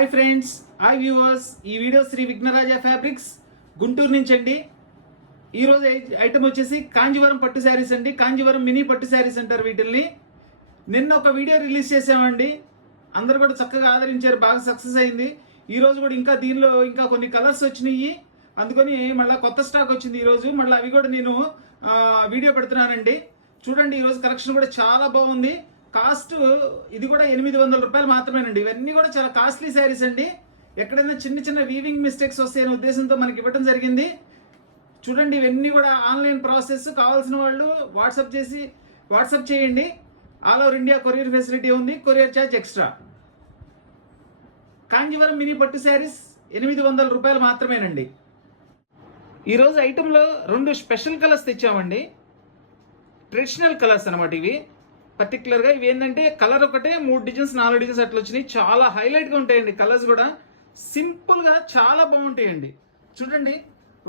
Hi friends, hi viewers. ఈ video Shri Vighnaraja fabrics Guntur నుంచి అండి. ఈరోజు ఐటమ్ వచ్చేసి కాంజీవరం పట్టు శారీస్ అండి. కాంజీవరం మినీ పట్టు శారీస్ అంటారు వీటిల్ని. నిన్న ఒక వీడియో రిలీజ్ చేసామండి, అందరు కూడా చక్కగా ఆదరించారు, బాగా సక్సెస్ అయింది. ఈరోజు కూడా ఇంకా దీనిలో ఇంకా కొన్ని కలర్స్ వచ్చినాయి, అందుకని మళ్ళీ కొత్త స్టాక్ వచ్చింది ఈరోజు. మళ్ళీ అవి కూడా నేను వీడియో పెడుతున్నానండి. చూడండి, ఈరోజు కలెక్షన్ కూడా చాలా బాగుంది. కాస్ట్ ఇది కూడా 800 రూపాయలు మాత్రమేనండి. ఇవన్నీ కూడా చాలా కాస్ట్లీ శారీస్ అండి. ఎక్కడైనా చిన్న చిన్న వీవింగ్ మిస్టేక్స్ వస్తాయనే ఉద్దేశంతో మనకి ఇవ్వడం జరిగింది. చూడండి, ఇవన్నీ కూడా ఆన్లైన్ ప్రాసెస్. కావాల్సిన వాళ్ళు వాట్సాప్ చేయండి. All over India courier facility ఉంది, courier charge extra. Kanjeevaram mini పట్టు శారీస్ 800 రూపాయలు మాత్రమేనండి. ఈరోజు ఐటెంలో 2 స్పెషల్ కలర్స్ తెచ్చామండి. ట్రెడిషనల్ కలర్స్ అనమాట ఇవి. పర్టికులర్గా ఇవి ఏంటంటే కలర్ ఒకటే 3 డిజైన్స్ 4 డిజైన్స్ అట్లా వచ్చినాయి. చాలా హైలైట్గా ఉంటాయండి. కలర్స్ కూడా సింపుల్గా చాలా బాగుంటాయండి. చూడండి,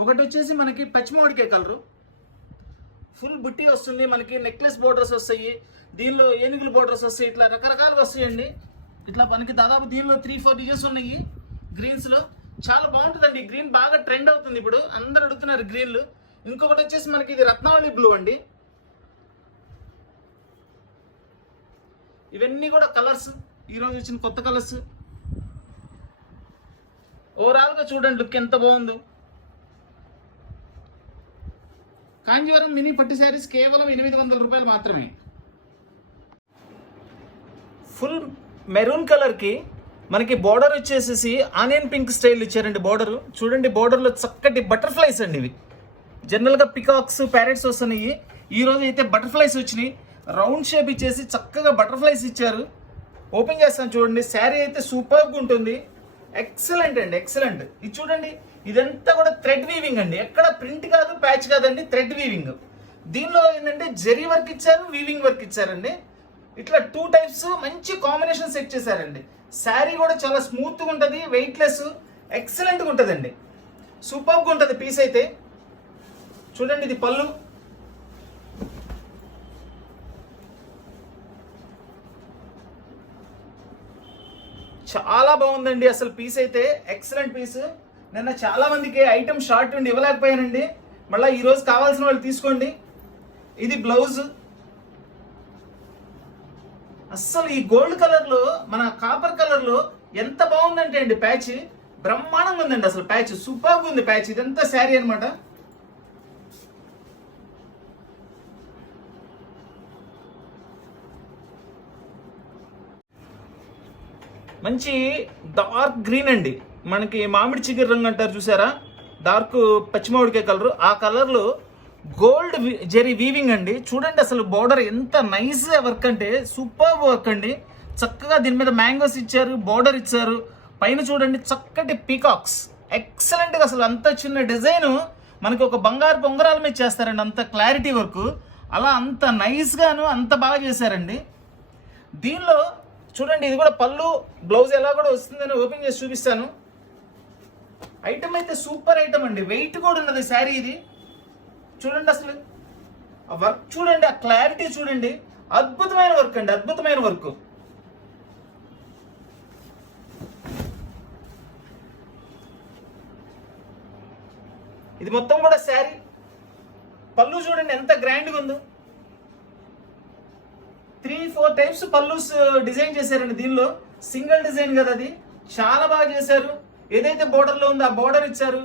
ఒకటి వచ్చేసి మనకి పచ్చిమామిడికాయ కలరు, ఫుల్ బుట్టి వస్తుంది. మనకి నెక్లెస్ బోర్డర్స్ వస్తాయి, దీనిలో ఏనుగులు బోర్డర్స్ వస్తాయి, ఇట్లా రకరకాలుగా వస్తాయండి. ఇట్లా మనకి దాదాపు దీనిలో 3-4 డిజైన్స్ ఉన్నాయి గ్రీన్స్లో. చాలా బాగుంటుందండి. గ్రీన్ బాగా ట్రెండ్ అవుతుంది ఇప్పుడు, అందరు అడుగుతున్నారు గ్రీన్లు. ఇంకొకటి వచ్చేసి మనకి ఇది రత్నావళి బ్లూ అండి. ఇవన్నీ కూడా కలర్స్, ఈరోజు వచ్చిన కొత్త కలర్స్. ఓవరాల్గా చూడండి లుక్ ఎంత బాగుందో. కాంజీవరం మినీ పట్టు శారీస్ కేవలం 800 రూపాయలు మాత్రమే. ఫుల్ మెరూన్ కలర్కి మనకి బార్డర్ వచ్చేసేసి ఆనియన్ పింక్ స్టైల్ ఇచ్చారండి. బార్డర్ చూడండి, బార్డర్లో చక్కటి బటర్ఫ్లైస్ అండి. ఇవి జనరల్గా పికాక్స్, ప్యారెట్స్ వస్తున్నాయి. ఈరోజు అయితే బటర్ఫ్లైస్ వచ్చినాయి. రౌండ్ షేప్ ఇచ్చేసి చక్కగా బటర్ఫ్లైస్ ఇచ్చారు. ఓపెన్ చేస్తాను చూడండి. శారీ అయితే సూపర్గా ఉంటుంది. ఎక్సలెంట్ అండి, ఎక్సలెంట్. ఇది చూడండి, ఇదంతా కూడా థ్రెడ్ వీవింగ్ అండి. ఎక్కడ ప్రింట్ కాదు, ప్యాచ్ కాదండి, థ్రెడ్ వీవింగ్. దీనిలో ఏంటంటే జరీ వర్క్ ఇచ్చారు, వీవింగ్ వర్క్ ఇచ్చారండి. ఇట్లా 2 టైప్స్ మంచి కాంబినేషన్ సెట్ చేశారండి. శారీ కూడా చాలా స్మూత్గా ఉంటుంది, వెయిట్లెస్, ఎక్సలెంట్గా ఉంటుందండి. సూపర్గా ఉంటుంది పీస్ అయితే. చూడండి, ఇది పళ్ళు. చాలా బాగుందండి అసలు పీస్ అయితే. Excellent piece. నిన్న చాలా మందికి ఐటమ్ షార్ట్ ఉండి ఇవ్వలేకపోయానండి. మళ్ళీ ఈరోజు కావాల్సిన వాళ్ళు తీసుకోండి. ఇది బ్లౌజ్. అస్సలు ఈ గోల్డ్ కలర్లో, మన కాపర్ కలర్లో ఎంత బాగుందంటే అండి ప్యాచ్ బ్రహ్మాండంగా ఉందండి. అసలు ప్యాచ్ సూపర్గా ఉంది. ప్యాచ్ ఇదంతా శారీ అనమాట. మంచి డార్క్ గ్రీన్ అండి. మనకి మామిడి చిగురు రంగు అంటారు చూసారా, డార్క్ పచ్చిమామిడికాయ కలరు. ఆ కలర్లో గోల్డ్ జరీ వీవింగ్ అండి. చూడండి అసలు బార్డర్ ఎంత నైస్ వర్క్ అంటే సూపర్ వర్క్ అండి. చక్కగా దీని మీద మ్యాంగోస్ ఇచ్చారు, బార్డర్ ఇచ్చారు. పైన చూడండి చక్కటి పీకాక్స్. ఎక్సలెంట్గా అసలు అంత చిన్న డిజైన్ మనకి ఒక బంగారు పొంగరాల మీద చేస్తారండి. అంత క్లారిటీ వర్క్, అలా అంత నైస్గాను అంత బాగా చేశారండి. దీనిలో చూడండి, ఇది కూడా పళ్ళు, బ్లౌజ్ ఎలా కూడా వస్తుందని ఓపెన్ చేసి చూపిస్తాను. ఐటమ్ అయితే సూపర్ ఐటమ్ అండి. వెయిట్ కూడా ఉన్నది శారీ ఇది. చూడండి అసలు ఆ వర్క్ చూడండి, ఆ క్లారిటీ చూడండి. అద్భుతమైన వర్క్ అండి, అద్భుతమైన వర్క్. ఇది మొత్తం కూడా శారీ. పళ్ళు చూడండి ఎంత గ్రాండ్గా ఉందో. 3-4 టైప్స్ పల్లూస్ డిజైన్ చేశారండి. దీనిలో సింగిల్ డిజైన్ కదా, అది చాలా బాగా చేశారు. ఏదైతే బోర్డర్లో ఉందో ఆ బోర్డర్ ఇచ్చారు.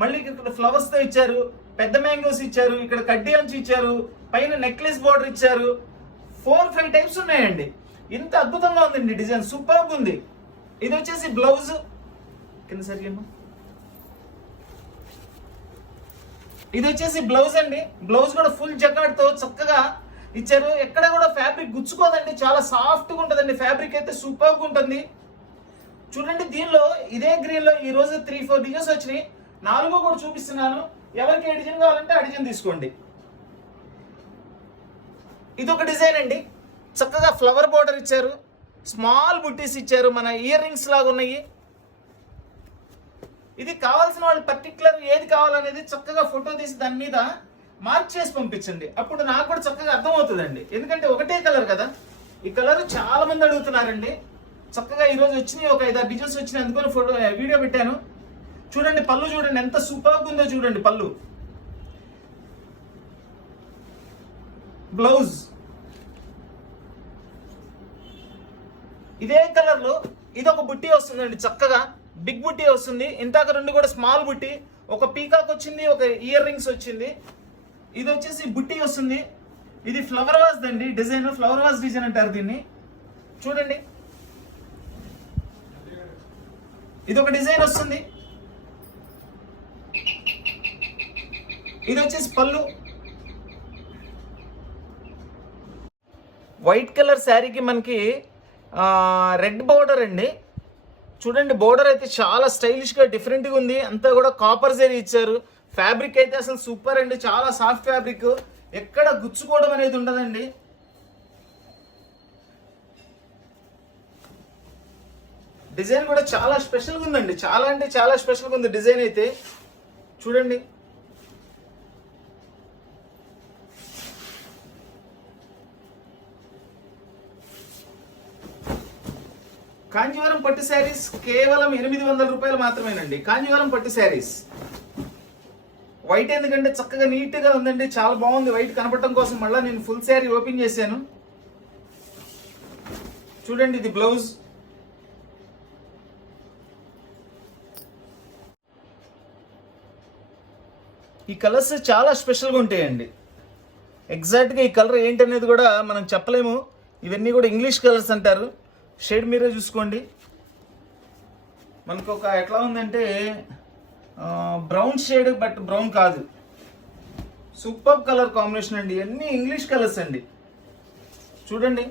మళ్ళీ ఇక్కడ ఫ్లవర్స్తో ఇచ్చారు, పెద్ద మ్యాంగోస్ ఇచ్చారు, ఇక్కడ కడ్డీ అంచు ఇచ్చారు, పైన నెక్లెస్ బోర్డర్ ఇచ్చారు. 4-5 టైప్స్ ఉన్నాయండి. ఇంత అద్భుతంగా ఉందండి డిజైన్, సూపర్గా ఉంది. ఇది వచ్చేసి బ్లౌజ్ కింద సరిగ్గా. ఇది వచ్చేసి బ్లౌజ్ అండి. బ్లౌజ్ కూడా ఫుల్ జకాడ్తో చక్కగా ఇచ్చారు. ఎక్కడ కూడా ఫ్యాబ్రిక్ గుచ్చుకోదండి, చాలా సాఫ్ట్గా ఉంటుందండి. ఫ్యాబ్రిక్ అయితే సూపర్గా ఉంటుంది. చూడండి, దీనిలో ఇదే గ్రీన్లో ఈరోజు 3-4 డిజైన్స్ వచ్చినాయి. 4 కూడా చూపిస్తున్నాను. ఎవరికి ఏ డిజైన్ కావాలంటే ఆ డిజైన్ తీసుకోండి. ఇది ఒక డిజైన్ అండి. చక్కగా ఫ్లవర్ బోర్డర్ ఇచ్చారు, స్మాల్ బుట్టీస్ ఇచ్చారు, మన ఇయర్ రింగ్స్ లాగా ఉన్నాయి. ఇది కావాల్సిన వాళ్ళు పర్టికులర్ ఏది కావాలనేది చక్కగా ఫోటో తీసి దాని మీద మార్క్ చేసి పంపించండి. అప్పుడు నాకు కూడా చక్కగా అర్థమవుతుందండి. ఎందుకంటే ఒకటే కలర్ కదా. ఈ కలర్ చాలా మంది అడుగుతున్నారండి. చక్కగా ఈరోజు వచ్చినాయి, ఒక 5-6 డిజైన్స్ వచ్చినాయి, అందుకని వీడియో పెట్టాను. చూడండి పళ్ళు, చూడండి ఎంత సూపర్గా ఉందో చూడండి పళ్ళు. బ్లౌజ్ ఇదే కలర్ లో ఇదొక బుట్టి వస్తుందండి, చక్కగా బిగ్ బుట్టి వస్తుంది. ఇంతాక 2 కూడా స్మాల్ బుట్టి, ఒక పీకాక్ వచ్చింది, ఒక ఇయర్ రింగ్స్ వచ్చింది. ఇది వచ్చేసి బుట్టి వస్తుంది. ఇది ఫ్లవర్ వాజ్ అండి డిజైన్, ఫ్లవర్ వాజ్ డిజైన్ అంటారు దీన్ని. చూడండి ఇది ఒక డిజైన్ వస్తుంది. ఇది వచ్చేసి పళ్ళు. వైట్ కలర్ శారీకి మనకి రెడ్ బోర్డర్ అండి. చూడండి బోర్డర్ అయితే చాలా స్టైలిష్గా డిఫరెంట్గా ఉంది. అంతా కూడా కాపర్ జరీ ఇచ్చారు. ఫ్యాబ్రిక్ అయితే అసలు సూపర్ అండి, చాలా సాఫ్ట్ ఫ్యాబ్రిక్, ఎక్కడ గుచ్చుకోవడం అనేది ఉండదండి. డిజైన్ కూడా చాలా స్పెషల్గా ఉందండి, చాలా అంటే చాలా స్పెషల్గా ఉంది డిజైన్ అయితే. చూడండి కాంజీవరం పట్టు శారీస్ కేవలం 800 రూపాయలు మాత్రమేనండి. కాంజీవరం పట్టు శారీస్ వైట్ ఎందుకంటే చక్కగా నీట్గా ఉందండి, చాలా బాగుంది. వైట్ కనపడటం కోసం మళ్ళీ నేను ఫుల్ శారీ ఓపెన్ చేశాను. చూడండి ఇది బ్లౌజ్. ఈ కలర్స్ చాలా స్పెషల్గా ఉంటాయండి. ఎగ్జాక్ట్గా ఈ కలర్ ఏంటనేది కూడా మనం చెప్పలేము. ఇవన్నీ కూడా ఇంగ్లీష్ కలర్స్ అంటారు. షేడ్ మీరే చూసుకోండి. మనకు ఒక ఎట్లా ఉందంటే బ్రౌన్ షేడ్, బట్ బ్రౌన్ కాదు. సూపర్ కలర్ కాంబినేషన్ అండి, అన్ని ఇంగ్లీష్ కలర్స్ అండి. చూడండి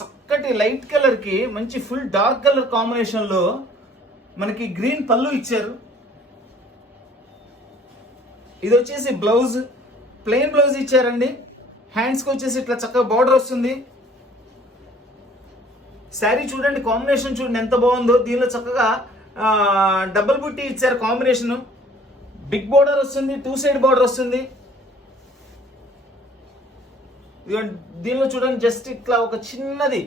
చక్కటి లైట్ కలర్కి మంచి ఫుల్ డార్క్ కలర్ కాంబినేషన్లో మనకి గ్రీన్ పళ్ళు ఇచ్చారు. ఇది వచ్చేసి బ్లౌజ్, ప్లెయిన్ బ్లౌజ్ ఇచ్చారండి. హ్యాండ్స్కి వచ్చేసి ఇట్లా చక్కగా బార్డర్ వస్తుంది. శారీ చూడండి కాంబినేషన్ చూడండి ఎంత బాగుందో. దీనిలో చక్కగా డబుల్ బుట్టి ఇచ్చారు కాంబినేషన్. బిగ్ బార్డర్ వస్తుంది, 2 సైడ్ బార్డర్ వస్తుంది. దీనిలో చూడండి జస్ట్ ఇట్లా ఒక చిన్నది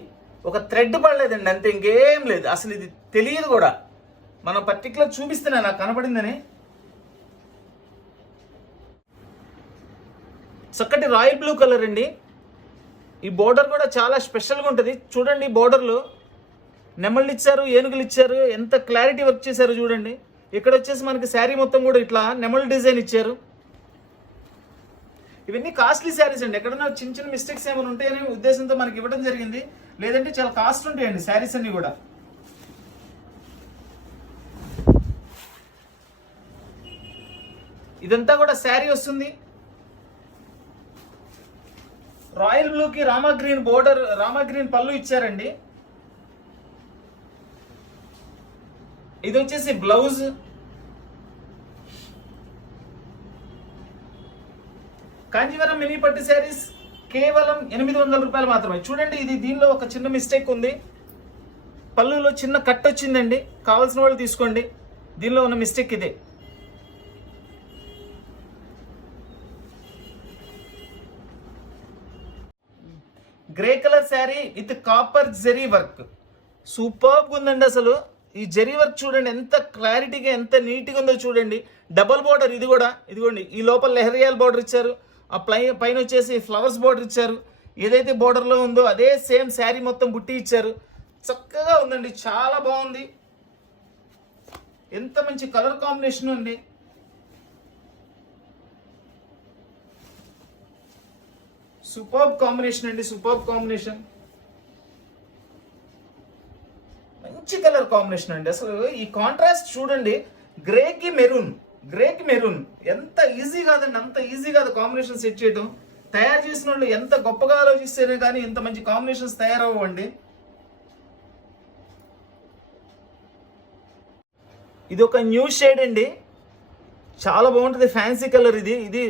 ఒక థ్రెడ్ పడలేదండి, అంతే, ఇంకేం లేదు. అసలు ఇది తెలియదు కూడా, మనం పర్టికులర్ చూపిస్తున్నా నాకు కనపడిందని. చక్కటి రాయల్ బ్లూ కలర్ అండి. ఈ బోర్డర్ కూడా చాలా స్పెషల్గా ఉంటుంది. చూడండి బోర్డర్లో నెమళ్ళు ఇచ్చారు, ఏనుగులు ఇచ్చారు, ఎంత క్లారిటీ వర్క్ చేశారు చూడండి. ఇక్కడ వచ్చేసి మనకి శారీ మొత్తం కూడా ఇట్లా నెమళ్ళు డిజైన్ ఇచ్చారు. ఇవన్నీ కాస్ట్లీ శారీస్ అండి. ఎక్కడన్నా చిన్న చిన్న మిస్టేక్స్ ఏమైనా ఉంటాయనే ఉద్దేశంతో మనకి ఇవ్వడం జరిగింది, లేదంటే చాలా కాస్ట్ ఉంటాయండి శారీస్ అన్ని కూడా. ఇదంతా కూడా శారీ వస్తుంది. రాయల్ బ్లూకి Rama green border, Rama green పళ్ళు ఇచ్చారండి. ఇది వచ్చేసి బ్లౌజ్. కాంజీవరం మినీ పట్టు శారీస్ కేవలం 800 రూపాయలు మాత్రమే. చూడండి ఇది దీనిలో ఒక చిన్న మిస్టేక్ ఉంది, పళ్ళులో చిన్న కట్ వచ్చిందండి. కావాల్సిన వాళ్ళు తీసుకోండి, దీనిలో ఉన్న మిస్టేక్ ఇదే. Grey colour sari with copper zari work, సూపర్గా ఉందండి. అసలు ఈ జరీ వర్క్ చూడండి ఎంత క్లారిటీగా ఎంత నీట్గా ఉందో చూడండి. డబల్ బార్డర్ ఇది కూడా, ఇదిగోండి ఈ లోపల లెహరియాల్ బార్డర్ ఇచ్చారు, ఆ పైన వచ్చేసి ఫ్లవర్స్ బార్డర్ ఇచ్చారు. ఏదైతే బార్డర్లో ఉందో అదే సేమ్ శారీ మొత్తం బుట్టి ఇచ్చారు. చక్కగా ఉందండి, చాలా బాగుంది. ఎంత మంచి కలర్ కాంబినేషన్ అండి. సూపర్బ్ కాంబినేషన్ అండి, సూపర్బ్ కాంబినేషన్. మంచి కలర్ కాంబినేషన్ అండి. అసలు ఈ కాంట్రాస్ట్ చూడండి, గ్రేకి మెరూన్, గ్రేకి మెరూన్ ఎంత ఈజీ కాదండి, అంత ఈజీ కాదు కాంబినేషన్ సెట్ చేయడం. తయారు చేసిన వాళ్ళు ఎంత గొప్పగా ఆలోచిస్తేనే కానీ ఇంత మంచి కాంబినేషన్స్ తయారవ్వండి. ఇది ఒక న్యూ షేడ్ అండి, చాలా బాగుంటుంది, ఫ్యాన్సీ కలర్. ఇది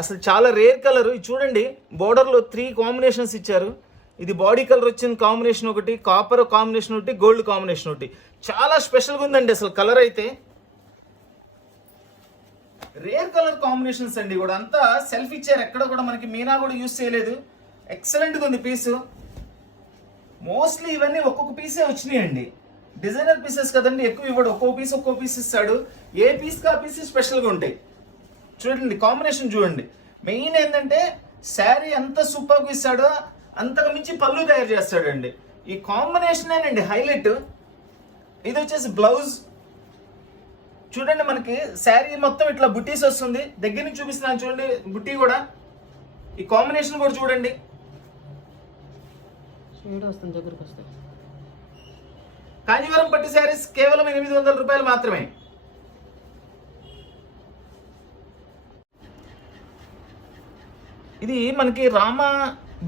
అసలు చాలా రేర్ కలర్. చూడండి బోర్డర్లో 3 కాంబినేషన్స్ ఇచ్చారు. ఇది బాడీ కలర్ వచ్చిన కాంబినేషన్ ఒకటి, కాపర్ కాంబినేషన్ ఒకటి, గోల్డ్ కాంబినేషన్ ఒకటి. చాలా స్పెషల్గా ఉందండి అసలు కలర్ అయితే. రేర్ కలర్ కాంబినేషన్స్ అండి కూడా, అంతా సెల్ఫ్ ఇచ్చారు, ఎక్కడ కూడా మనకి మీనా కూడా యూజ్ చేయలేదు. ఎక్సలెంట్గా ఉంది పీసు. మోస్ట్లీ ఇవన్నీ ఒక్కొక్క పీసే వచ్చినాయండి. డిజైనర్ పీసెస్ కదండి, ఎక్కువ ఇవ్వడు, ఒక్కో పీస్ ఇస్తాడు. ఏ పీస్కి ఆ పీస్ స్పెషల్గా ఉంటాయి. చూడండి కాంబినేషన్ చూడండి. మెయిన్ ఏంటంటే శారీ ఎంత సూపర్గా ఇస్తాడో అంతకు మించి పళ్ళు తయారు చేస్తాడండి. ఈ కాంబినేషనేనండి హైలైట్. ఇది వచ్చేసి బ్లౌజ్. చూడండి మనకి శారీ మొత్తం ఇట్లా బుట్టీస్ వస్తుంది. దగ్గర నుంచి చూపిస్తున్నాను చూడండి బుట్టీ కూడా. ఈ కాంబినేషన్ కూడా చూడండి. కాంజీవరం పట్టు శారీస్ కేవలం 800 రూపాయలు మాత్రమే. ఇది మనకి రామా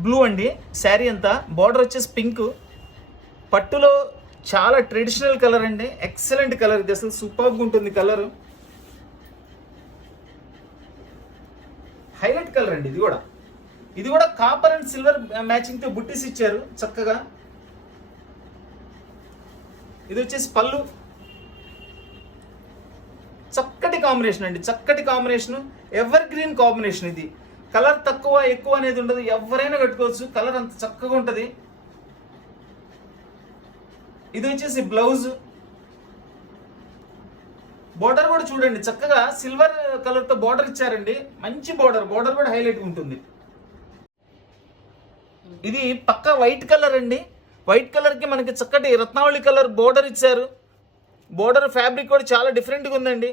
బ్లూ అండి. శారీ అంతా బార్డర్ వచ్చేసి పింక్. పట్టులో చాలా ట్రెడిషనల్ కలర్ అండి, ఎక్సలెంట్ కలర్. ఇది అసలు సూపర్గా ఉంటుంది కలర్, హైలైట్ కలర్ అండి. ఇది కూడా కాపర్ అండ్ సిల్వర్ మ్యాచింగ్ తో బుట్టీస్ ఇచ్చారు చక్కగా. ఇది వచ్చేసి పళ్ళు. చక్కటి కాంబినేషన్ అండి, చక్కటి కాంబినేషన్, ఎవర్ గ్రీన్ కాంబినేషన్. ఇది కలర్ తక్కువ ఎక్కువ అనేది ఉండదు, ఎవరైనా కట్టుకోవచ్చు. కలర్ అంత చక్కగా ఉంటుంది. ఇది వచ్చేసి బ్లౌజ్. బోర్డర్ కూడా చూడండి చక్కగా సిల్వర్ కలర్ తో బోర్డర్ ఇచ్చారండి. మంచి బోర్డర్ కూడా హైలైట్ ఉంటుంది. ఇది పక్క వైట్ కలర్ అండి. వైట్ కలర్ కి మనకి చక్కటి రత్నావళి కలర్ బోర్డర్ ఇచ్చారు. బోర్డర్ ఫ్యాబ్రిక్ కూడా చాలా డిఫరెంట్గా ఉందండి.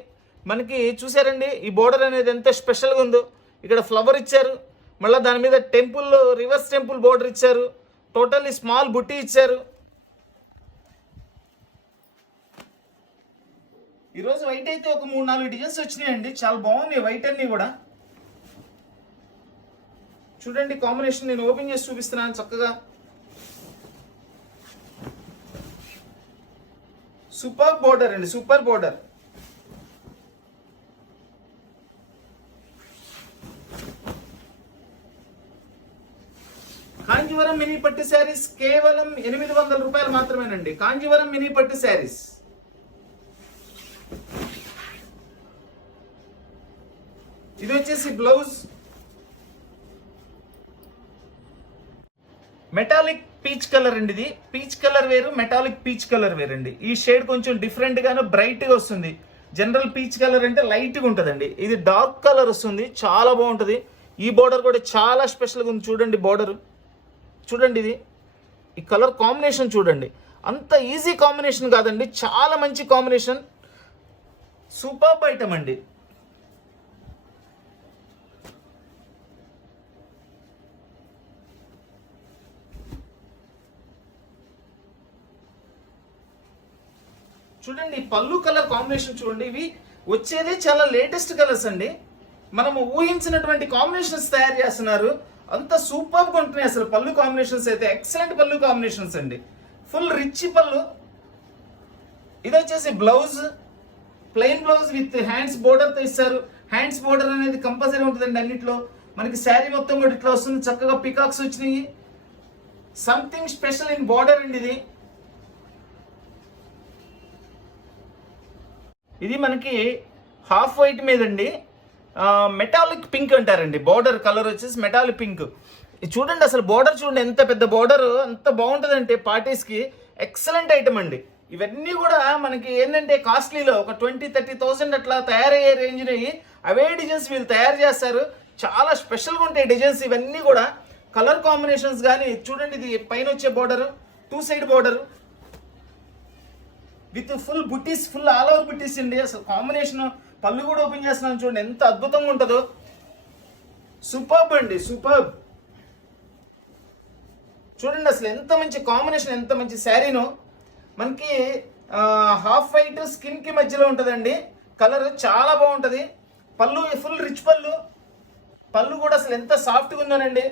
మనకి చూసారండి ఈ బోర్డర్ అనేది ఎంత స్పెషల్గా ఉందో. ఇక్కడ ఫ్లవర్ ఇచ్చారు, మళ్ళీ దాని మీద టెంపుల్, రివర్స్ టెంపుల్ బోర్డర్ ఇచ్చారు. టోటల్లీ స్మాల్ బుట్టి ఇచ్చారు. ఈరోజు వైట్ అయితే ఒక 3-4 డిజైన్స్ వచ్చినాయండి. చాలా బాగున్నాయి వైట్ అన్ని కూడా. చూడండి కాంబినేషన్ నేను ఓపెన్ చేసి చూపిస్తున్నాను చక్కగా. సూపర్ బోర్డర్ అండి, సూపర్ బోర్డర్. కాంజీవరం మినీ పట్టు శారీస్ కేవలం 800 రూపాయలు మాత్రమేనండి. కాంజీవరం మినీ పట్టు శారీస్. ఇది వచ్చేసి బ్లౌజ్. మెటాలిక్ పీచ్ కలర్ అండి. ఇది పీచ్ కలర్ వేరు, మెటాలిక్ పీచ్ కలర్ వేరండి. ఈ షేడ్ కొంచెం డిఫరెంట్ గాను బ్రైట్ గా వస్తుంది. జనరల్ పీచ్ కలర్ అంటే లైట్ గా ఉంటుందండి. ఇది డార్క్ కలర్ వస్తుంది, చాలా బాగుంటుంది. ఈ బోర్డర్ కూడా చాలా స్పెషల్గా ఉంది. చూడండి బోర్డర్ చూడండి. ఇది ఈ కలర్ కాంబినేషన్ చూడండి. అంత ఈజీ కాంబినేషన్ కాదండి, చాలా మంచి కాంబినేషన్. సూపర్ ఐటమ్ అండి. చూడండి పళ్ళు కలర్ కాంబినేషన్ చూడండి. ఇవి వచ్చేదే చాలా లేటెస్ట్ కలర్స్ అండి. మనము ఊహించినటువంటి కాంబినేషన్స్ తయారు చేస్తున్నారు. అంత సూపర్గా ఉంటున్నాయి అసలు పళ్ళు కాంబినేషన్స్ అయితే. ఎక్సలెంట్ పళ్ళు కాంబినేషన్స్ అండి, ఫుల్ రిచ్ పళ్ళు. ఇది వచ్చేసి blouse, plain blouse with hands బోర్డర్తో ఇస్తారు. హ్యాండ్స్ బోర్డర్ అనేది కంపల్సరీ ఉంటుందండి అన్నిట్లో. మనకి శారీ మొత్తం కూడా ఇట్లా వస్తుంది. చక్కగా పికాక్స్ వచ్చినాయి. సంథింగ్ స్పెషల్ ఇన్ బోర్డర్ అండి ఇది. ఇది మనకి హాఫ్ వైట్ మీద అండి, మెటాలిక్ పింక్ అంటారండి. బోర్డర్ కలర్ వచ్చేసి మెటాలిక్ పింక్. చూడండి అసలు బోర్డర్ చూడండి, ఎంత పెద్ద బోర్డర్, అంత బాగుంటుందంటే పార్టీస్కి ఎక్సలెంట్ ఐటమ్ అండి. ఇవన్నీ కూడా మనకి ఏంటంటే కాస్ట్లీలో ఒక 20-30,000 అట్లా తయారయ్యే రేంజ్ అవే డిజైన్స్ వీళ్ళు తయారు చేస్తారు. చాలా స్పెషల్గా ఉంటాయి డిజైన్స్ ఇవన్నీ కూడా. కలర్ కాంబినేషన్స్ కానీ చూడండి. ఇది పైన వచ్చే border 2 side border with full buttis, full all over buttis అండి. అసలు కాంబినేషన్ పళ్ళు కూడా ఓపెన్ చేస్తున్నాను చూడండి, ఎంత అద్భుతంగా ఉంటుందో. సూపర్బ్ అండి, సూపర్బ్. చూడండి అసలు ఎంత మంచి కాంబినేషన్, ఎంత మంచి శారీను. మనకి హాఫ్ వైట్ స్కిన్ కి మధ్యలో ఉంటుందండి. కలర్ చాలా బాగుంటుంది. పళ్ళు ఫుల్ రిచ్ పళ్ళు. పళ్ళు కూడా అసలు ఎంత సాఫ్ట్గా ఉందోనండి.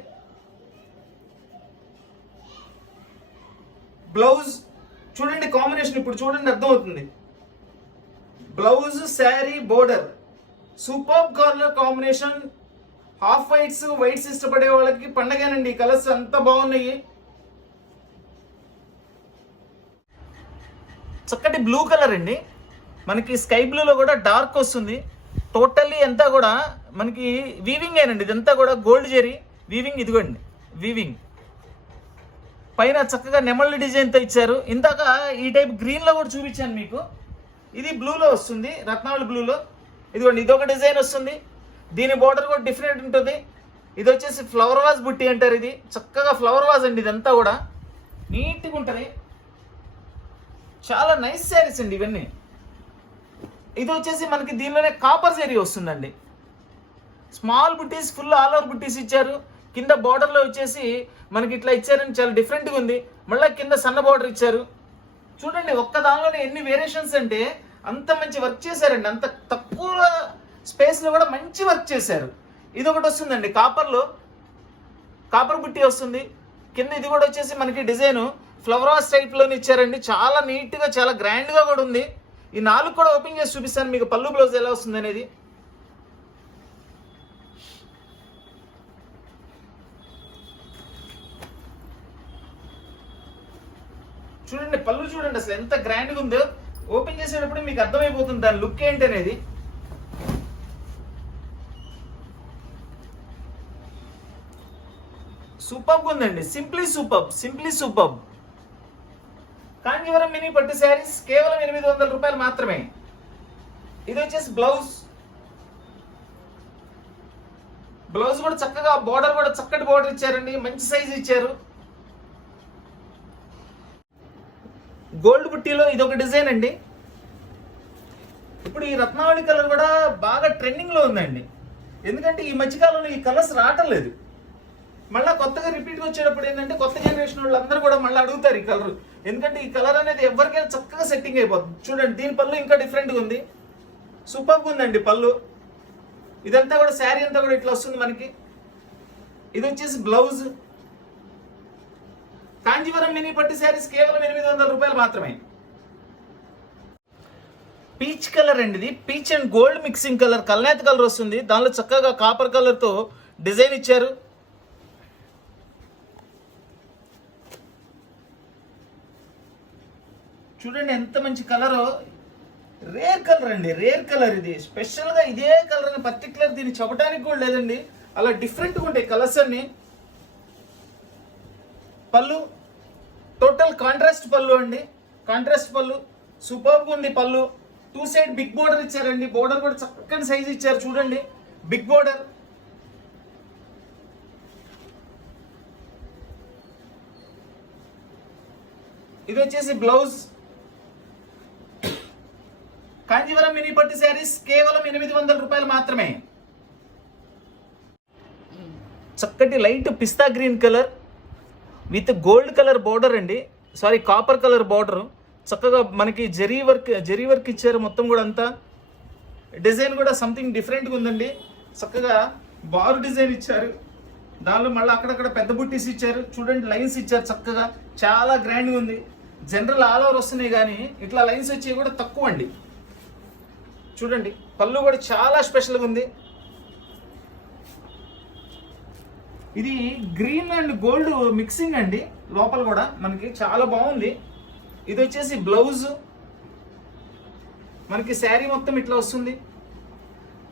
బ్లౌజ్ చూడండి కాంబినేషన్, ఇప్పుడు చూడండి అర్థమవుతుంది. Blouse, sari, border, super colour combination. Half whites ఇష్టపడే వాళ్ళకి పండగేనండి. ఈ కలర్స్ అంత బాగున్నాయి. చక్కటి బ్లూ కలర్ అండి. మనకి స్కై బ్లూలో కూడా డార్క్ వస్తుంది. టోటల్లీ అంతా కూడా మనకి వీవింగ్ ఏనండి. ఇదంతా కూడా గోల్డ్ జెరీ వీవింగ్. ఇదిగోండి వీవింగ్. పైన చక్కగా నెమళ్ళ డిజైన్తో ఇచ్చారు. ఇందాక ఈ టైప్ గ్రీన్లో కూడా చూపించాను మీకు. ఇది బ్లూలో వస్తుంది, రత్నావళి బ్లూలో. ఇదిగోండి, ఇదొక డిజైన్ వస్తుంది. దీని బోర్డర్ కూడా డిఫరెంట్ ఉంటుంది. ఇది వచ్చేసి ఫ్లవర్ వాజ్ బుట్టి అంటారు. ఇది చక్కగా ఫ్లవర్ వాజ్ అండి. ఇదంతా కూడా నీట్గా ఉంటుంది. చాలా నైస్ శారీస్ అండి ఇవన్నీ. ఇది వచ్చేసి మనకి దీనిలోనే కాపర్ జరీ వస్తుందండి. స్మాల్ బుట్టీస్, ఫుల్ ఆల్ ఓవర్ బుట్టీస్ ఇచ్చారు. కింద బార్డర్లో వచ్చేసి మనకి ఇట్లా ఇచ్చారని చాలా డిఫరెంట్గా ఉంది. మళ్ళీ కింద సన్న బార్డర్ ఇచ్చారు. చూడండి, ఒక్క దానిలోనే ఎన్ని వేరియేషన్స్ అంటే అంత మంచి వర్క్ చేశారండి. అంత తక్కువ స్పేస్లో కూడా మంచి వర్క్ చేశారు. ఇది ఒకటి వస్తుందండి కాపర్లో, కాపర్ బుట్టి వస్తుంది. కింద ఇది కూడా వచ్చేసి మనకి డిజైన్ ఫ్లవర్ వాస్ టైప్లోని ఇచ్చారండి. చాలా నీట్గా, చాలా గ్రాండ్గా కూడా ఉంది. ఈ 4 కూడా ఓపెన్ చేసి చూపిస్తాను మీకు పళ్ళు బ్లౌజ్ ఎలా వస్తుంది అనేది. చూడండి పళ్ళు చూడండి అసలు ఎంత గ్రాండ్గా ఉందో. ఓపెన్ చేసేటప్పుడు మీకు అర్థమైపోతుంది దాని లుక్ ఏంటి అనేది. సూపర్గా ఉందండి. Simply super. కాంజీవరం మినీ పట్టు శారీస్ కేవలం 800 రూపాయలు మాత్రమే. ఇది వచ్చేసి బ్లౌజ్ కూడా చక్కగా బోర్డర్ కూడా చక్కటి బోర్డర్ ఇచ్చారండి. మంచి సైజ్ ఇచ్చారు. గోల్డ్ బుట్టీలో ఇది ఒక డిజైన్ అండి. ఇప్పుడు ఈ రత్నావళి కలర్ కూడా బాగా ట్రెండింగ్లో ఉందండి. ఎందుకంటే ఈ మధ్యకాలంలో ఈ కలర్స్ రావటం లేదు. మళ్ళీ కొత్తగా రిపీట్గా వచ్చేటప్పుడు ఏంటంటే కొత్త జనరేషన్ వాళ్ళందరూ కూడా మళ్ళీ అడుగుతారు ఈ కలర్. ఎందుకంటే ఈ కలర్ అనేది ఎవరికైనా చక్కగా సెట్టింగ్ అయిపోతుంది. చూడండి, దీని పళ్ళు ఇంకా డిఫరెంట్గా ఉంది. సూపర్గా ఉందండి పళ్ళు. ఇదంతా కూడా శారీ అంతా కూడా ఇట్లా వస్తుంది మనకి. ఇది వచ్చేసి బ్లౌజ్. కాంజీవరం మినీ పట్టు శారీస్ కేవలం 800 రూపాయలు మాత్రమే. పీచ్ కలర్ అండి. ఇది peach and gold mixing colour, కల్నేత కలర్ వస్తుంది. దానిలో చక్కగా కాపర్ కలర్తో డిజైన్ ఇచ్చారు. చూడండి ఎంత మంచి కలర్. రేర్ కలర్ అండి, రేర్ కలర్. ఇది స్పెషల్గా ఇదే కలర్ అని పర్టికులర్ దీన్ని చెప్పడానికి కూడా లేదండి. అలా డిఫరెంట్గా ఉంటాయి కలర్స్ అన్ని. పళ్ళు టోటల్ కాంట్రాస్ట్ పళ్ళు అండి. కాంట్రాస్ట్ పళ్ళు సూపర్గా ఉంది. పళ్ళు 2 సైడ్ బిగ్ బోర్డర్ ఇచ్చారండి. బోర్డర్ కూడా చక్కని సైజ్ ఇచ్చారు. చూడండి, బిగ్ బోర్డర్. ఇది వచ్చేసి బ్లౌజ్. కాంజీవరం మినీ పట్టు శారీస్ కేవలం 800 రూపాయలు మాత్రమే. చక్కటి light pista green colour with gold colour border అండి. Sorry, copper colour border. చక్కగా మనకి జరీ వర్క్ ఇచ్చారు. మొత్తం కూడా అంతా డిజైన్ కూడా సంథింగ్ డిఫరెంట్గా ఉందండి. చక్కగా బారు డిజైన్ ఇచ్చారు. దానిలో మళ్ళీ అక్కడక్కడ పెద్ద బుట్టీస్ ఇచ్చారు. చూడండి, లైన్స్ ఇచ్చారు. చక్కగా చాలా గ్రాండ్గా ఉంది. జనరల్ ఆల్ ఓవర్ వస్తున్నాయి కానీ ఇట్లా లైన్స్ వచ్చేవి కూడా తక్కువ అండి. చూడండి, పళ్ళు కూడా చాలా స్పెషల్గా ఉంది. ఇది గ్రీన్ అండ్ గోల్డ్ మిక్సింగ్ అండి. లోపల కూడా మనకి చాలా బాగుంది. ఇది వచ్చేసి బ్లౌజ్. మనకి శారీ మొత్తం ఇట్లా వస్తుంది.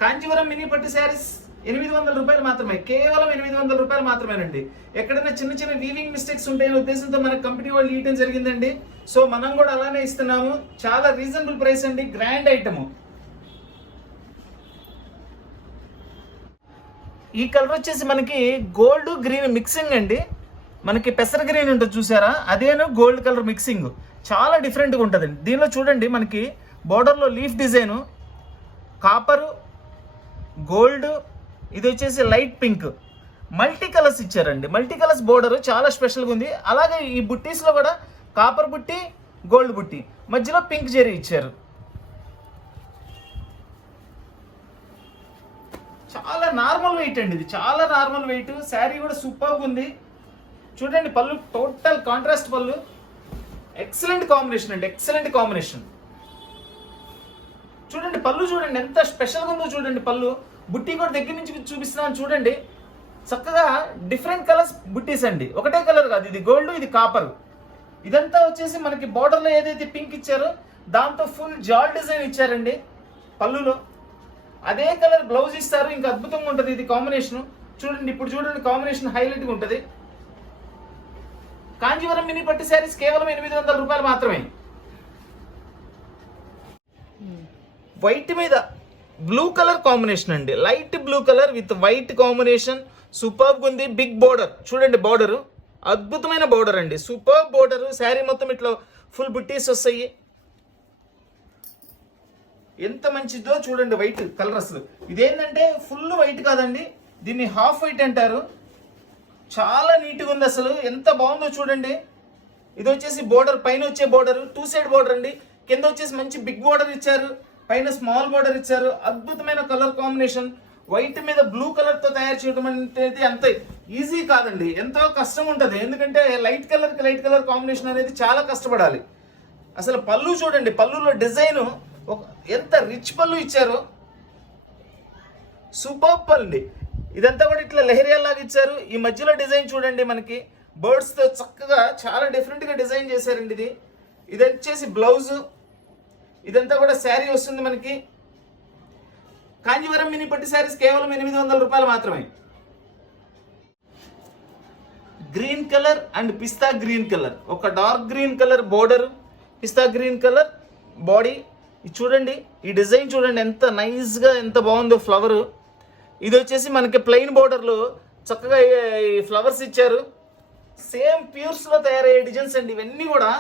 కాంజీవరం మినీ పట్టు శారీస్ 800 రూపాయలు మాత్రమే. కేవలం 800 రూపాయలు మాత్రమేనండి. ఎక్కడైనా చిన్న చిన్న వీవింగ్ మిస్టేక్స్ ఉంటాయనే ఉద్దేశంతో మన కంపెనీ వాళ్ళు ఇవ్వడం జరిగిందండి. సో మనం కూడా అలానే ఇస్తున్నాము. చాలా రీజనబుల్ ప్రైస్ అండి. Grand item. ఈ కలర్ వచ్చేసి మనకి గోల్డ్ గ్రీన్ మిక్సింగ్ అండి. మనకి పెసర గ్రీన్ ఉంటుంది చూసారా, అదేను గోల్డ్ కలర్ మిక్సింగ్. చాలా డిఫరెంట్గా ఉంటుందండి. దీనిలో చూడండి మనకి బార్డర్లో లీఫ్ డిజైను, కాపరు, గోల్డ్, ఇది వచ్చేసి లైట్ పింక్, మల్టీ కలర్స్ ఇచ్చారండి. మల్టీ కలర్స్ బోర్డర్ చాలా స్పెషల్గా ఉంది. అలాగే ఈ బుట్టీస్లో కూడా కాపర్ బుట్టి, గోల్డ్ బుట్టి, మధ్యలో పింక్ జరీ ఇచ్చారు. చాలా నార్మల్ వెయిట్ అండి. ఇది చాలా నార్మల్ వెయిట్. శారీ కూడా సూపర్గా ఉంది. చూడండి, పళ్ళు టోటల్ కాంట్రాస్ట్ పళ్ళు. ఎక్సలెంట్ కాంబినేషన్ అండి, ఎక్సలెంట్ కాంబినేషన్. చూడండి పళ్ళు, చూడండి ఎంత స్పెషల్గా ఉందో. చూడండి పళ్ళు, బుట్టి కూడా దగ్గర నుంచి చూపిస్తున్నాను. చూడండి, చక్కగా డిఫరెంట్ కలర్స్ బుట్టీస్ అండి. ఒకటే కలర్ కాదు, ఇది గోల్డ్, ఇది కాపర్. ఇదంతా వచ్చేసి మనకి బార్డర్లో ఏదైతే పింక్ ఇచ్చారో దాంతో ఫుల్ జాల్ డిజైన్ ఇచ్చారండి. పళ్ళులో అదే కలర్ బ్లౌజ్ ఇస్తారు. ఇంకా అద్భుతంగా ఉంటుంది ఇది కాంబినేషన్. చూడండి, ఇప్పుడు చూడండి కాంబినేషన్ హైలైట్గా ఉంటుంది. కాంజీవరం మినీ పట్టు శారీస్ కేవలం 800 రూపాయలు మాత్రమే. వైట్ మీద బ్లూ కలర్ కాంబినేషన్ అండి, light blue colour with white combination. సూపర్గా ఉంది. బిగ్ బోర్డర్ చూడండి, బోర్డర్ అద్భుతమైన బోర్డర్ అండి, సూపర్ బోర్డర్. శారీ మొత్తం ఇట్లా ఫుల్ బుట్టీస్ వస్తాయి. ఎంత మంచిదో చూడండి, వైట్ కలర్. అసలు ఇదేంటంటే ఫుల్ వైట్ కాదండి, దీన్ని హాఫ్ వైట్ అంటారు. చాలా నీట్గా ఉంది, అసలు ఎంత బాగుందో చూడండి. ఇది వచ్చేసి బోర్డర్, పైన వచ్చే బోర్డర్ 2 సైడ్ బోర్డర్ అండి, కింద వచ్చేసి మంచి బిగ్ బోర్డర్ ఇచ్చారు, పైన స్మాల్ బోర్డర్ ఇచ్చారు. అద్భుతమైన కలర్ కాంబినేషన్. వైట్ మీద బ్లూ కలర్ తో తయారు చేయడం అనేది అంత ఈజీ కాదండి, ఎంతో కష్టం ఉంటుంది. ఎందుకంటే లైట్ కలర్ కాంబినేషన్ అనేది చాలా కష్టపడాలి. అసలు పళ్ళు చూడండి, పళ్ళులో డిజైన్ ఎంత రిచ్ పళ్ళు ఇచ్చారు, సూపర్ పళ్ళు. ఇదంతా కూడా ఇట్లా లెహరియా లాగా ఇచ్చారు. ఈ మధ్యలో డిజైన్ చూడండి, మనకి బర్డ్స్ తో చక్కగా చాలా డిఫరెంట్ గా డిజైన్ చేశారండి. ఇది వచ్చేసి బ్లౌజ్. ఇదంతా కూడా శారీ వస్తుంది మనకి. కాంజీవరం మినీ పట్టు శారీస్ కేవలం 800 రూపాయలు మాత్రమే. Green colour and pista green colour, ఒక డార్క్ గ్రీన్ కలర్ బోర్డర్, పిస్తా గ్రీన్ కలర్ బాడీ. ఇది చూడండి, ఈ డిజైన్ చూడండి ఎంత నైస్ గా ఎంత బాగుందో ఫ్లవర్. ఇది వచ్చేసి మనకి ప్లెయిన్ బోర్డర్లో చక్కగా ఈ ఫ్లవర్స్ ఇచ్చారు. సేమ్ ప్యూర్స్ లో తయారయ్యే డిజైన్స్ అండి, ఇవన్నీ కూడా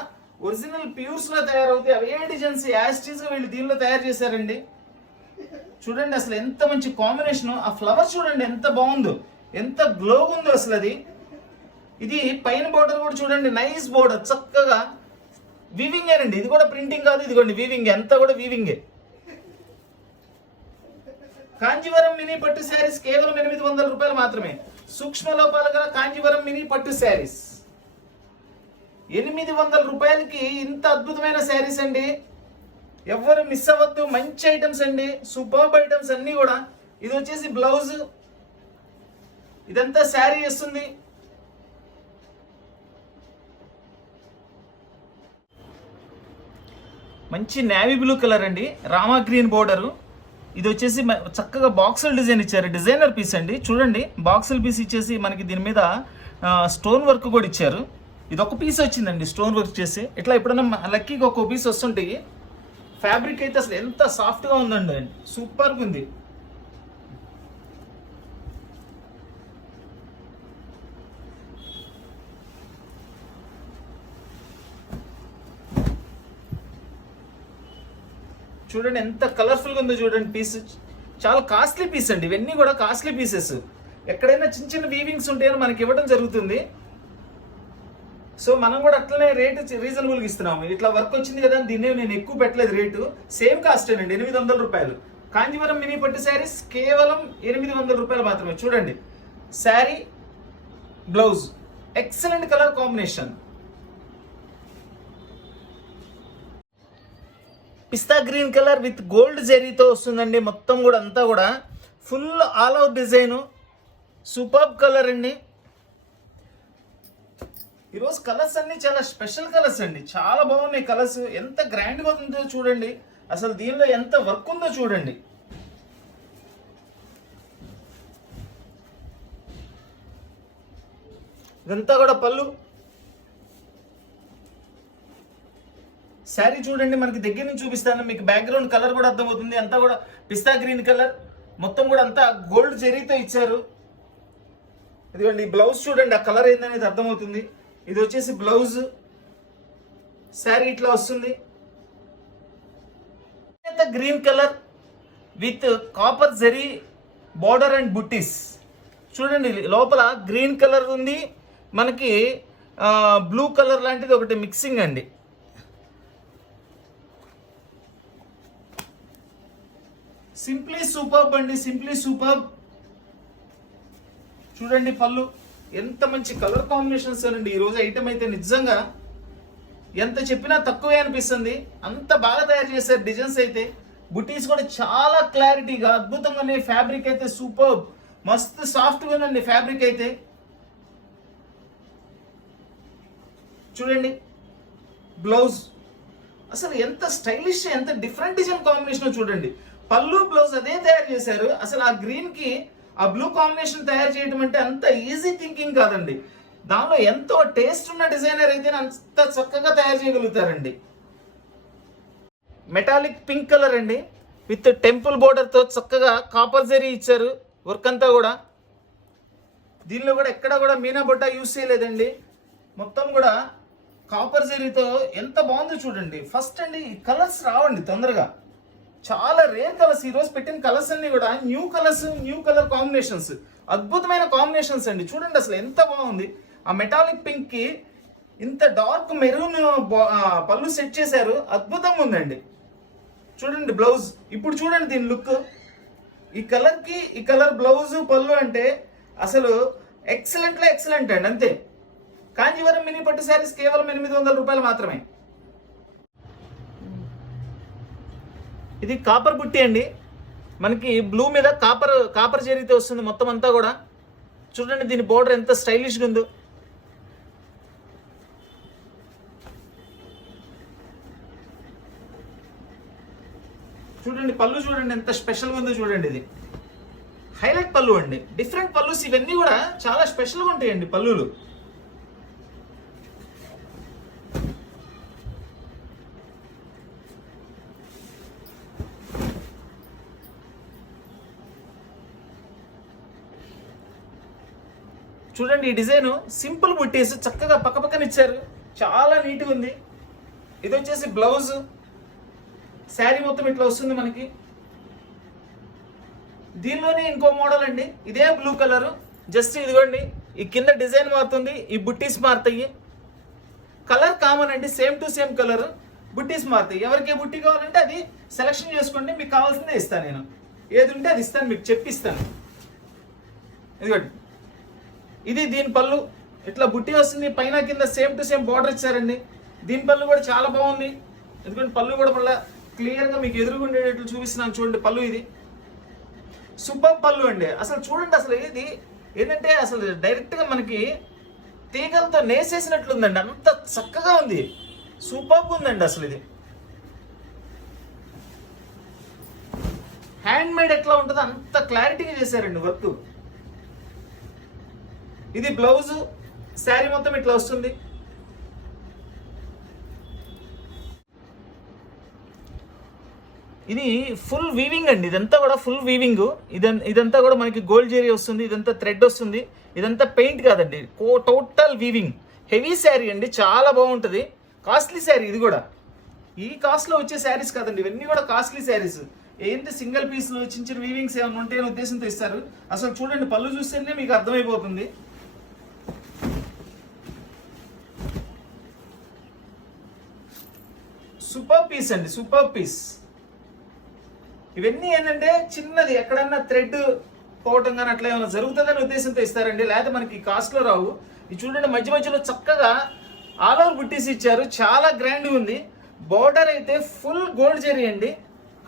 ఒరిజినల్ ప్యూర్స్ లో తయారవుతాయి. అవే డిజైన్స్ యాస్టీస్ గా వీళ్ళు దీనిలో తయారు చేశారండి. చూడండి అసలు ఎంత మంచి కాంబినేషన్. ఆ ఫ్లవర్స్ చూడండి ఎంత బాగుందో, ఎంత గ్లో ఉందో అసలు అది. ఇది పైన బోర్డర్ కూడా చూడండి, నైస్ బోర్డర్, చక్కగా వీవింగ్ అండి. ఇది కూడా ప్రింటింగ్ కాదు, ఇదిగోండి వీవింగ్, అంతా కూడా వీవింగే. కాంజీవరం మినీ పట్టు శారీస్ కేవలం 800 రూపాయలు మాత్రమే. సూక్ష్మ లోపాలు గల కాంజీవరం మినీ పట్టు శారీస్ 800 రూపాయలకి ఇంత అద్భుతమైన శారీస్ అండి. ఎవరు మిస్ అవ్వద్దు, మంచి ఐటమ్స్ అండి, సూపర్బ్ ఐటమ్స్ అన్ని కూడా. ఇది వచ్చేసి బ్లౌజ్, ఇదంతా శారీ వస్తుంది. మంచి నేవీ బ్లూ కలర్ అండి, రామా గ్రీన్ బోర్డరు. ఇది వచ్చేసి చక్కగా బాక్సులు డిజైన్ ఇచ్చారు, డిజైనర్ పీస్ అండి. చూడండి బాక్సులు పీస్ ఇచ్చేసి మనకి దీని మీద స్టోన్ వర్క్ కూడా ఇచ్చారు. ఇది ఒక పీస్ వచ్చిందండి స్టోన్ వర్క్ చేసి. ఇట్లా ఎప్పుడైనా లక్కీగా ఒక్కో పీస్ వస్తుంటాయి. ఫ్యాబ్రిక్ అయితే అసలు ఎంత సాఫ్ట్గా ఉందండి, సూపర్గా ఉంది. చూడండి ఎంత కలర్ఫుల్గా ఉందో చూడండి. పీస్ చాలా కాస్ట్లీ పీస్ అండి, ఇవన్నీ కూడా కాస్ట్లీ పీసెస్. ఎక్కడైనా చిన్న చిన్న వీవింగ్స్ ఉంటాయని మనకి ఇవ్వడం జరుగుతుంది. సో మనం కూడా అట్లనే రేటు రీజనబుల్గా ఇస్తున్నాము. ఇట్లా వర్క్ వచ్చింది కదా, దీన్ని నేను ఎక్కువ పెట్టలేదు రేటు, సేమ్ కాస్ట్ అండి 800 రూపాయలు. కాంజీవరం మినీ పట్టు శారీస్ కేవలం 800 రూపాయలు మాత్రమే. చూడండి sari, blouse, excellent colour combination. Pista green colour with gold జెరీతో వస్తుందండి. మొత్తం కూడా అంతా కూడా full all out design, superb colour అండి. ఈరోజు కలర్స్ అన్ని చాలా స్పెషల్ కలర్స్ అండి, చాలా బాగున్నాయి కలర్స్. ఎంత గ్రాండ్గా ఉందో చూడండి, అసలు దీనిలో ఎంత వర్క్ ఉందో చూడండి. ఇదంతా కూడా పళ్ళు. శారీ చూడండి, మనకి దగ్గర నుంచి చూపిస్తాను, మీకు బ్యాక్గ్రౌండ్ కలర్ కూడా అర్థమవుతుంది. అంతా కూడా పిస్తా గ్రీన్ కలర్, మొత్తం కూడా అంతా గోల్డ్ జెరీతో ఇచ్చారు. ఇదిగోండి బ్లౌజ్ చూడండి, ఆ కలర్ ఏందనేది అర్థమవుతుంది. ఇది వచ్చేసి బ్లౌజ్, శారీ ఇట్లా వస్తుంది. Green colour with copper zari border and buttis. చూడండి లోపల గ్రీన్ కలర్ ఉంది, మనకి బ్లూ కలర్ లాంటిది ఒకటి మిక్సింగ్ అండి. సింప్లీ సూపర్బ్ అండి, సింప్లీ సూపర్బ్. చూడండి పళ్ళు ఎంత మంచి కలర్ కాంబినేషన్స్ అండి. ఈరోజు ఐటమ్ అయితే నిజంగా ఎంత చెప్పినా తక్కువే అనిపిస్తుంది, అంత బాగా తయారు చేశారు. డిజైన్స్ అయితే బుటీస్ కూడా చాలా క్లారిటీగా అద్భుతంగా ఉన్నాయి. ఫ్యాబ్రిక్ అయితే సూపర్బ్, మస్తు సాఫ్ట్గా ఉందండి ఫ్యాబ్రిక్ అయితే. చూడండి బ్లౌజ్ అసలు ఎంత స్టైలిష్, ఎంత డిఫరెంట్ డిజైన్ కాంబినేషన్ చూడండి. పళ్ళు బ్లౌజ్ అదే తయారు చేశారు. అసలు ఆ గ్రీన్ కి ఆ బ్లూ కాంబినేషన్ తయారు చేయడం అంటే అంత ఈజీ థింకింగ్ కాదండి. దానిలో ఎంతో టేస్ట్ ఉన్న డిజైనర్ అయితే అంత చక్కగా తయారు చేయగలుగుతారండి. మెటాలిక్ పింక్ కలర్ అండి, విత్ టెంపుల్ బోర్డర్తో చక్కగా కాపర్ జరీ ఇచ్చారు వర్క్ అంతా కూడా. దీనిలో కూడా ఎక్కడ కూడా మీనా బొట్ట యూజ్ చేయలేదండి, మొత్తం కూడా కాపర్ జరీతో ఎంత బాగుందో చూడండి. ఫస్ట్ అండి ఈ కలర్స్ రావండి తొందరగా, చాలా రేర్ కలర్స్. ఈరోజు పెట్టిన కలర్స్ అన్ని కూడా new colours, new colour combinations, అద్భుతమైన కాంబినేషన్స్ అండి. చూడండి అసలు ఎంత బాగుంది. ఆ మెటాలిక్ పింక్ కి ఇంత డార్క్ మెరూన్ పళ్ళు సెట్ చేశారు, అద్భుతంగా ఉందండి. చూడండి బ్లౌజ్, ఇప్పుడు చూడండి దీని లుక్. ఈ కలర్ కి ఈ కలర్ బ్లౌజ్ పళ్ళు అంటే అసలు ఎక్సలెంట్లో ఎక్సలెంట్ అండి, అంతే. కాంజీవరం మినీ పట్టు శారీస్ కేవలం 800 రూపాయలు మాత్రమే. ఇది కాపర్ బుట్టి అండి, మనకి బ్లూ మీద కాపర్ జరీతో వస్తుంది మొత్తం అంతా కూడా. చూడండి దీని బోర్డర్ ఎంత స్టైలిష్గా ఉందో. చూడండి పళ్ళు చూడండి ఎంత స్పెషల్గా ఉందో చూడండి. ఇది హైలైట్ పళ్ళు అండి, డిఫరెంట్ పళ్ళుస్. ఇవన్నీ కూడా చాలా స్పెషల్గా ఉంటాయండి పళ్ళులు. చూడండి ఈ డిజైన్ సింపుల్ బుట్టేసి చక్కగా పక్కన ఇచ్చారు, చాలా నీట్గా ఉంది. ఇది వచ్చేసి బ్లౌజ్, శారీ మొత్తం ఇట్లా వస్తుంది మనకి. దీనిలోనే ఇంకో మోడల్ అండి, ఇదే బ్లూ కలర్, జస్ట్ ఇదిగోండి ఈ కింద డిజైన్ మారుతుంది, ఈ బుట్టీస్ మారుతాయి. కలర్ కామన్ అండి, సేమ్ టు సేమ్ కలర్, బుట్టీస్ మారుతాయి. ఎవరికి ఏ బుట్టి కావాలంటే అది సెలెక్షన్ చేసుకోండి, మీకు కావాల్సిందే ఇస్తాను నేను. ఏది ఉంటే అది ఇస్తాను, మీకు చెప్పిస్తాను. ఇదిగోండి ఇది దీని పళ్ళు, ఇట్లా బుట్టి వస్తుంది, పైన కింద సేమ్ టు సేమ్ బార్డర్ ఇచ్చారండి. దీని పళ్ళు కూడా చాలా బాగుంది. ఎందుకంటే పళ్ళు కూడా మళ్ళీ క్లియర్గా మీకు ఎదురుగుండేటట్లు చూపిస్తున్నాను చూడండి. పళ్ళు ఇది సూపర్ పళ్ళు అండి. అసలు చూడండి, అసలు ఇది ఏంటంటే అసలు డైరెక్ట్గా మనకి తీగలతో నేసేసినట్లుందండి, అంత చక్కగా ఉంది, సూపర్గా ఉందండి అసలు. ఇది హ్యాండ్ మేడ్ ఎట్లా ఉంటుందో అంత క్లారిటీగా చేశారండి వర్క్. ఇది బ్లౌజ్, శారీ మొత్తం ఇట్లా వస్తుంది. ఇది ఫుల్ వీవింగ్ అండి, ఇదంతా కూడా ఫుల్ వీవింగ్. ఇదంతా కూడా మనకి గోల్డ్ జెరీ వస్తుంది, ఇదంతా థ్రెడ్ వస్తుంది, ఇదంతా పెయింట్ కాదండి, టోటల్ వీవింగ్. హెవీ శారీ అండి, చాలా బాగుంటుంది. కాస్ట్లీ శారీ ఇది కూడా. ఈ కాస్ట్లో వచ్చే శారీస్ కాదండి, ఇవన్నీ కూడా కాస్ట్లీ శారీస్. ఏంటి సింగిల్ పీస్లు చిన్న చిన్న వీవింగ్స్ ఏమైనా ఉంటే ఉద్దేశంతో ఇస్తారు. అసలు చూడండి పళ్ళు చూస్తేనే మీకు అర్థమైపోతుంది. సూపర్ పీస్ అండి, సూపర్ పీస్. ఇవన్నీ ఏంటంటే చిన్నది ఎక్కడన్నా థ్రెడ్ పోవటం కానీ అట్లా ఏమైనా జరుగుతుందని ఉద్దేశంతో ఇస్తారండి, లేకపోతే మనకి కాస్ట్లో రావు. ఇది చూడండి మధ్య మధ్యలో చక్కగా ఆల్ ఓవర్ బుట్టీస్ ఇచ్చారు, చాలా గ్రాండ్గా ఉంది. బోర్డర్ అయితే ఫుల్ గోల్డ్ జెరీ అండి,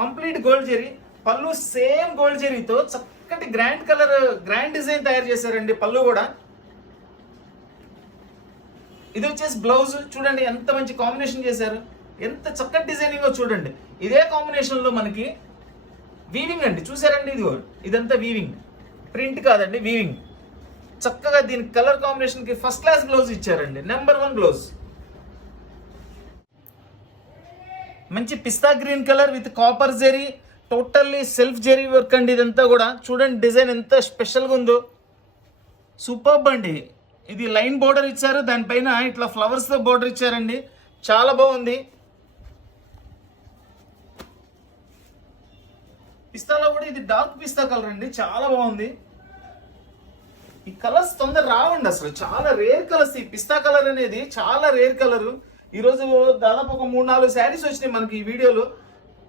కంప్లీట్ గోల్డ్ జెరీ. పళ్ళు సేమ్ గోల్డ్ జెరీతో చక్కటి గ్రాండ్ డిజైన్ తయారు చేశారండి పళ్ళు కూడా. ఇది వచ్చేసి బ్లౌజ్, చూడండి ఎంత మంచి కాంబినేషన్ చేశారు, ఎంత చక్కటి డిజైనింగ్ చూడండి. ఇదే కాంబినేషన్లో మనకి వీవింగ్ అండి, చూసారండి ఇదంతా వీవింగ్, ప్రింట్ కాదండి వీవింగ్. చక్కగా దీని కలర్ కాంబినేషన్కి ఫస్ట్ క్లాస్ బ్లౌజ్ ఇచ్చారండి, నెంబర్ 1 బ్లౌజ్. మంచి pista green colour with copper zari, totally self zari work అండి ఇదంతా కూడా. చూడండి డిజైన్ ఎంత స్పెషల్గా ఉందో, సూపర్బ్ అండి. ఇది లైన్ బోర్డర్ ఇచ్చారు, దానిపైన ఇట్లా ఫ్లవర్స్తో బోర్డర్ ఇచ్చారండి, చాలా బాగుంది. పిస్తాలో కూడా ఇది డార్క్ పిస్తా కలర్ అండి, చాలా బాగుంది. ఈ కలర్స్ తొందర రావండి, అసలు చాలా రేర్ కలర్స్. ఈ పిస్తా కలర్ అనేది చాలా రేర్ కలర్. ఈరోజు దాదాపు ఒక 3-4 శారీస్ వచ్చినాయి మనకి ఈ వీడియోలో.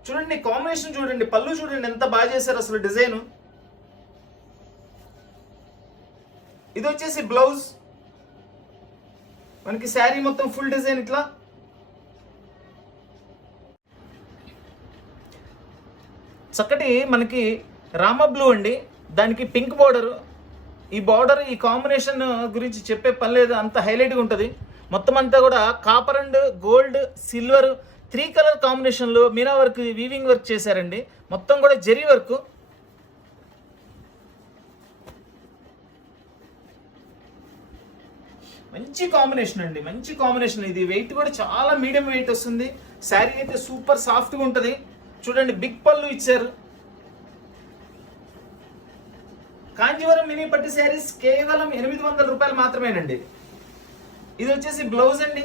చూడండి కాంబినేషన్ చూడండి, పళ్ళు చూడండి ఎంత బాగా చేశారు అసలు డిజైన్. ఇది వచ్చేసి బ్లౌజ్, మనకి శారీ మొత్తం ఫుల్ డిజైన్ ఇట్లా. చక్కటి మనకి రామ బ్లూ అండి, దానికి పింక్ బార్డర్. ఈ బార్డర్ ఈ కాంబినేషన్ గురించి చెప్పే పని లేదు, అంత హైలైట్గా ఉంటుంది. మొత్తం అంతా కూడా copper and gold silver 3 colour కాంబినేషన్లో మీనా వర్క్ వీవింగ్ వర్క్ చేశారండి, మొత్తం కూడా జెరీ వర్క్. మంచి కాంబినేషన్ అండి, మంచి కాంబినేషన్. ఇది వెయిట్ కూడా చాలా మీడియం వెయిట్ వస్తుంది. శారీ అయితే సూపర్ సాఫ్ట్గా ఉంటుంది. చూడండి బిగ్ పళ్ళు ఇచ్చారు. కాంజీవరం మినీ పట్టు శారీస్ కేవలం 800 రూపాయలు మాత్రమేనండి. ఇది వచ్చేసి బ్లౌజ్ అండి.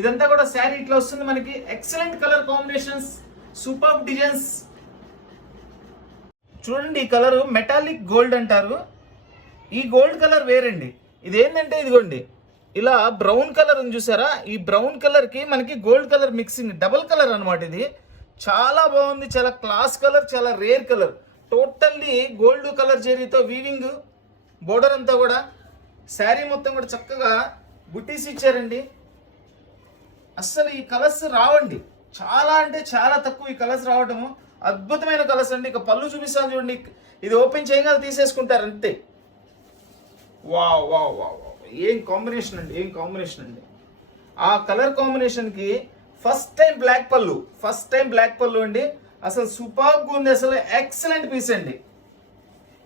ఇదంతా కూడా శారీ ఇట్లా వస్తుంది మనకి. Excellent colour combinations, super designs. చూడండి ఈ కలర్ మెటాలిక్ గోల్డ్ అంటారు. ఈ గోల్డ్ కలర్ వేరండి. ఇదేంటంటే ఇదిగోండి ఇలా బ్రౌన్ కలర్ అని చూసారా, ఈ బ్రౌన్ కలర్ కి మనకి gold colour mixing, double colour అనమాట. ఇది చాలా బాగుంది, చాలా క్లాస్ కలర్, చాలా rare colour. Totally gold colour జరీతో వీవింగ్, బోర్డర్ అంతా కూడా. శారీ మొత్తం కూడా చక్కగా బుట్టీస్ ఇచ్చారండి. అస్సలు ఈ కలర్స్ రావండి, చాలా అంటే చాలా తక్కువ ఈ కలర్స్ రావటము. అద్భుతమైన కలర్స్ అండి. ఇక పళ్ళు చూపిస్తాను చూడండి, ఇది ఓపెన్ చేయగానే తీసేసుకుంటారు అంతే. వావ్ వావ్ వావ్, ఏం కాంబినేషన్ అండి, ఏం కాంబినేషన్ అండి. ఆ కలర్ కాంబినేషన్కి ఫస్ట్ టైం బ్లాక్ పళ్ళు అండి. అసలు సూపర్గా ఉంది, అసలు ఎక్సలెంట్ పీస్ అండి.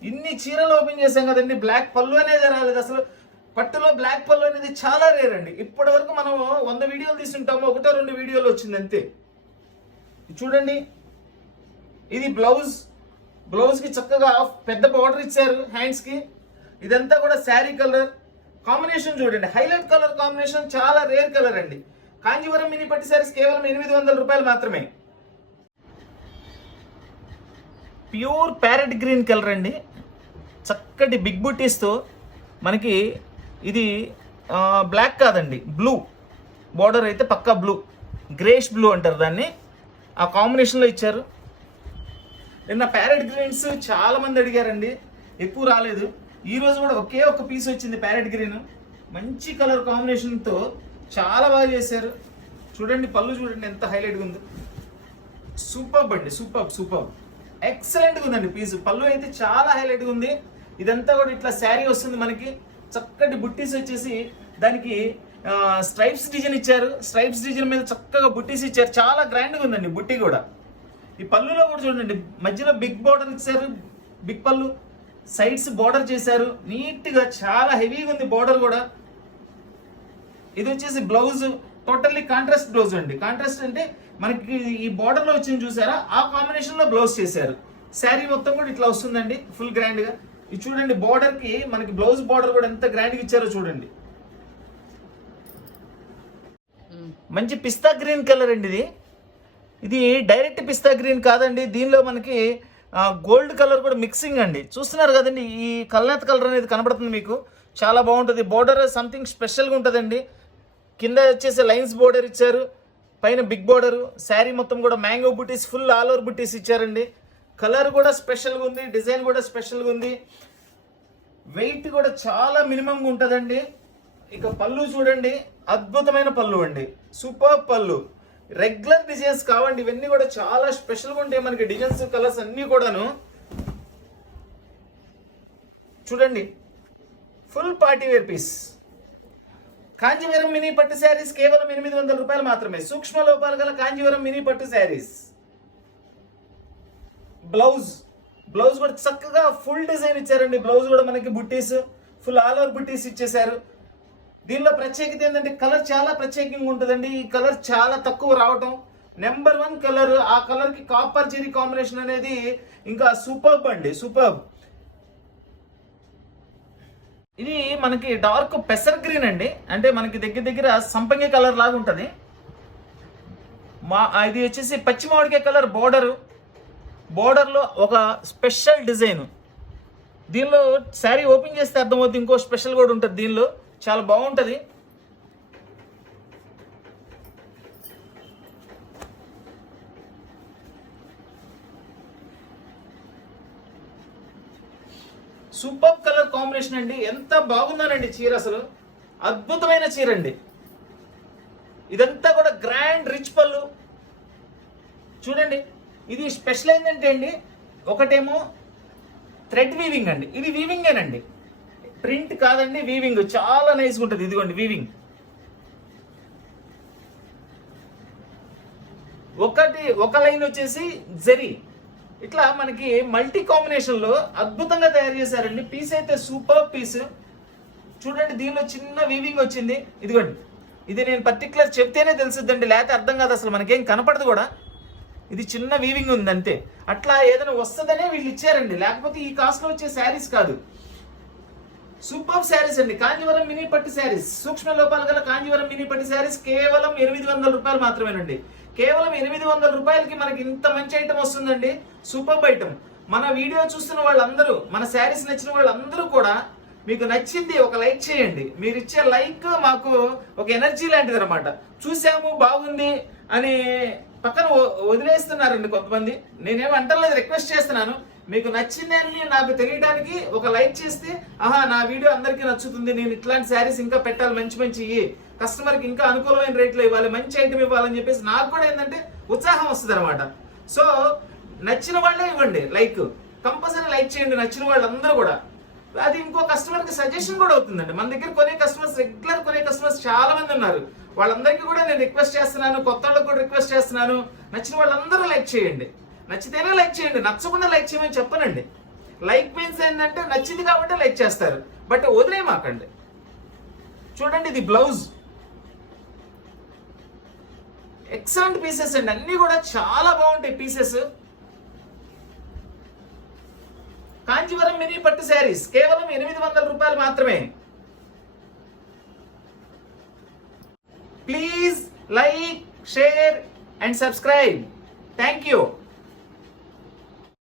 ఇన్ని చీరలు ఓపెన్ చేసాం కదండి, బ్లాక్ పళ్ళు అనేది రాలేదు. అసలు పట్టులో బ్లాక్ పళ్ళు అనేది చాలా రేర్ అండి. ఇప్పటి వరకు మనం 100 వీడియోలు తీసుంటాము, 1-2 వీడియోలు వచ్చింది అంతే. చూడండి ఇది బ్లౌజ్ కి చక్కగా పెద్ద బార్డర్ ఇచ్చారు హ్యాండ్స్ కి. ఇదంతా కూడా శారీ కలర్ కాంబినేషన్ చూడండి, హైలైట్ కలర్ కాంబినేషన్, చాలా రేర్ కలర్ అండి. కాంజీవరం మినీ పట్టు శారీస్ కేవలం 800 రూపాయలు మాత్రమే. ప్యూర్ ప్యారెట్ గ్రీన్ కలర్ అండి, చక్కటి బిగ్ బుటీస్తో మనకి. ఇది బ్లాక్ కాదండి, బ్లూ బార్డర్ అయితే పక్కా బ్లూ, గ్రేష్ బ్లూ అంటారు దాన్ని. ఆ కాంబినేషన్లో ఇచ్చారు. నిన్న ప్యారెట్ గ్రీన్స్ చాలా మంది అడిగారండి, ఎక్కువ రాలేదు. ఈ రోజు కూడా ఒకే ఒక పీస్ వచ్చింది ప్యారెట్ గ్రీన్. మంచి కలర్ కాంబినేషన్తో చాలా బాగా చేశారు. చూడండి పళ్ళు చూడండి ఎంత హైలైట్గా ఉందో. సూపర్ అండి, సూపర్ ఎక్సలెంట్గా ఉందండి పీస్. పళ్ళు అయితే చాలా హైలైట్గా ఉంది. ఇదంతా కూడా ఇట్లా శారీ వస్తుంది మనకి. చక్కటి బుట్టీస్ వచ్చేసి దానికి స్ట్రైప్స్ డిజైన్ ఇచ్చారు. స్ట్రైప్స్ డిజైన్ మీద చక్కగా బుట్టీస్ ఇచ్చారు. చాలా గ్రాండ్గా ఉందండి బుట్టి కూడా. ఈ పళ్ళులో కూడా చూడండి మధ్యలో బిగ్ బార్డర్ ఇచ్చారు, బిగ్ పళ్ళు, సైడ్స్ బార్డర్ చేశారు నీట్గా, చాలా హెవీగా ఉంది బార్డర్ కూడా. ఇది వచ్చేసి బ్లౌజ్, టోటల్లీ కాంట్రాస్ట్ బ్లౌజ్ అండి. కాంట్రాస్ట్ అంటే మనకి ఈ బార్డర్లో వచ్చింది చూసారా, ఆ కాంబినేషన్లో బ్లౌజ్ చేశారు. శారీ మొత్తం కూడా ఇట్లా వస్తుందండి ఫుల్ గ్రాండ్గా. ఇది చూడండి బార్డర్కి మనకి బ్లౌజ్ బార్డర్ కూడా ఎంత గ్రాండ్గా ఇచ్చారో చూడండి. మంచి పిస్తా గ్రీన్ కలర్ అండి ఇది. ఇది డైరెక్ట్ పిస్తా గ్రీన్ కాదండి, దీనిలో మనకి గోల్డ్ కలర్ కూడా మిక్సింగ్ అండి. చూస్తున్నారు కదండి, ఈ కల్నేత కలర్ అనేది కనబడుతుంది మీకు. చాలా బాగుంటుంది. బోర్డర్ సంథింగ్ స్పెషల్గా ఉంటుందండి. కింద వచ్చేసి లైన్స్ బోర్డర్ ఇచ్చారు, పైన బిగ్ బోర్డర్. శారీ మొత్తం కూడా మ్యాంగో బుటీస్, ఫుల్ ఆల్ ఓవర్ బుటీస్ ఇచ్చారండి. కలర్ కూడా స్పెషల్గా ఉంది, డిజైన్ కూడా స్పెషల్గా ఉంది. వెయిట్ కూడా చాలా మినిమంగా ఉంటుందండి. ఇక పళ్ళు చూడండి, అద్భుతమైన పళ్ళు అండి, సూపర్ పళ్ళు. రెగ్యులర్ డిజైన్స్ కావండి ఇవన్నీ కూడా, చాలా స్పెషల్గా ఉంటాయి మనకి డిజైన్స్, కలర్స్ అన్నీ కూడాను. చూడండి full party wear piece. Kanjeevaram mini పట్టు శారీస్ కేవలం 800 రూపాయలు మాత్రమే. సూక్ష్మ లోపాలు గల కాంజీవరం మినీ పట్టు శారీస్. బ్లౌజ్ కూడా చక్కగా ఫుల్ డిజైన్ ఇచ్చారండి. బ్లౌజ్ కూడా మనకి బుట్టీస్, ఫుల్ ఆల్ ఓవర్ బుట్టీస్ ఇచ్చేసారు. దీనిలో ప్రత్యేకత ఏంటంటే కలర్ చాలా ప్రత్యేకంగా ఉంటుందండి. ఈ కలర్ చాలా తక్కువ రావటం, నెంబర్ 1 కలర్. ఆ కలర్ కి కాపర్ జెరీ కాంబినేషన్ అనేది ఇంకా సూపర్బ్ అండి, సూపర్బ్. ఇది మనకి డార్క్ పెసర్ గ్రీన్ అండి, అంటే మనకి దగ్గర సంపంగి కలర్ లాగా ఉంటుంది. ఇది వచ్చేసి పచ్చి మామిడికాయ కలర్ బోర్డర్లో ఒక స్పెషల్ డిజైన్. దీనిలో శారీ ఓపెన్ చేస్తే అర్థమవుతుంది, ఇంకో స్పెషల్ కూడా ఉంటుంది దీనిలో, చాలా బాగుంటుంది. సూపర్ కలర్ కాంబినేషన్ అండి. ఎంత బాగుందనండి చీర, అసలు అద్భుతమైన చీర అండి. ఇదంతా కూడా గ్రాండ్ రిచ్ పళ్ళు. చూడండి ఇది స్పెషల్ ఏంటంటే అండి, ఒకటేమో థ్రెడ్ వీవింగ్ అండి. ఇది వీవింగేనండి, ప్రింట్ కాదండి, వీవింగ్. చాలా నైస్గా ఉంటుంది. ఇదిగోండి వీవింగ్. ఒక లైన్ వచ్చేసి జరీ. ఇట్లా మనకి మల్టీ కాంబినేషన్లో అద్భుతంగా తయారు చేశారండి. పీస్ అయితే సూపర్ పీస్. చూడండి దీనిలో చిన్న వీవింగ్ వచ్చింది. ఇదిగోండి, ఇది నేను పర్టికులర్ చెప్తేనే తెలుసుద్దండి, లేకపోతే అర్థం కాదు, అసలు మనకేం కనపడదు కూడా. ఇది చిన్న వీవింగ్ ఉంది అంతే. అట్లా ఏదైనా వస్తుందనే వీళ్ళు ఇచ్చారండి, లేకపోతే ఈ కాస్ట్లో వచ్చే శారీస్ కాదు. సూపర్ శారీస్ అండి, కాంజీవరం మినీ పట్టు శారీస్, సూక్ష్మ లోపాలు గల కాంజీవరం మినీ పట్టు శారీస్ కేవలం 800 రూపాయలు మాత్రమేనండి. కేవలం 800 రూపాయలకి మనకి ఇంత మంచి ఐటమ్ వస్తుందండి. Super item. మన వీడియో చూస్తున్న వాళ్ళందరూ, మన శారీస్ నచ్చిన వాళ్ళందరూ కూడా మీకు నచ్చింది ఒక లైక్ చేయండి. మీరు ఇచ్చే లైక్ మాకు ఒక ఎనర్జీ లాంటిది అనమాట. చూసాము బాగుంది అని పక్కన వదిలేస్తున్నారండి కొంతమంది. నేనేం అంటలేదు, రిక్వెస్ట్ చేస్తున్నాను. మీకు నచ్చిందని నాకు తెలియడానికి ఒక లైక్ చేస్తే, ఆహా నా వీడియో అందరికీ నచ్చుతుంది, నేను ఇట్లాంటి శారీస్ ఇంకా పెట్టాలి, మంచి మంచి కస్టమర్కి ఇంకా అనుకూలమైన రేట్లో ఇవ్వాలి, మంచి ఐటమ్ ఇవ్వాలని చెప్పేసి నాకు కూడా ఏంటంటే ఉత్సాహం వస్తుంది అనమాట. సో నచ్చిన వాళ్ళే ఇవ్వండి లైక్, కంపల్సరీ లైక్ చేయండి నచ్చిన వాళ్ళందరూ కూడా. అది ఇంకో కస్టమర్కి సజెషన్ కూడా అవుతుందండి. మన దగ్గర కొనే కస్టమర్స్, రెగ్యులర్ కొనే కస్టమర్స్ చాలా మంది ఉన్నారు. వాళ్ళందరికీ కూడా నేను రిక్వెస్ట్ చేస్తున్నాను, కొత్త వాళ్ళకి కూడా రిక్వెస్ట్ చేస్తున్నాను, నచ్చిన వాళ్ళందరూ లైక్ చేయండి. నచ్చితేనే లైక్ చేయండి, నచ్చకుండా లైక్ చేయమని చెప్పనండి. లైక్ మీన్స్ ఏంటంటే నచ్చింది కాబట్టి లైక్ చేస్తారు, బట్ వదిలేమాకండి. చూడండి ఇది బ్లౌజ్, ఎక్సలెంట్ పీసెస్ అండి, అన్ని కూడా చాలా బాగుంటాయి పీసెస్. కాంజీవరం మినీ పట్టు శారీస్ కేవలం 800 రూపాయలు మాత్రమే. Please like, share and subscribe. Thank you.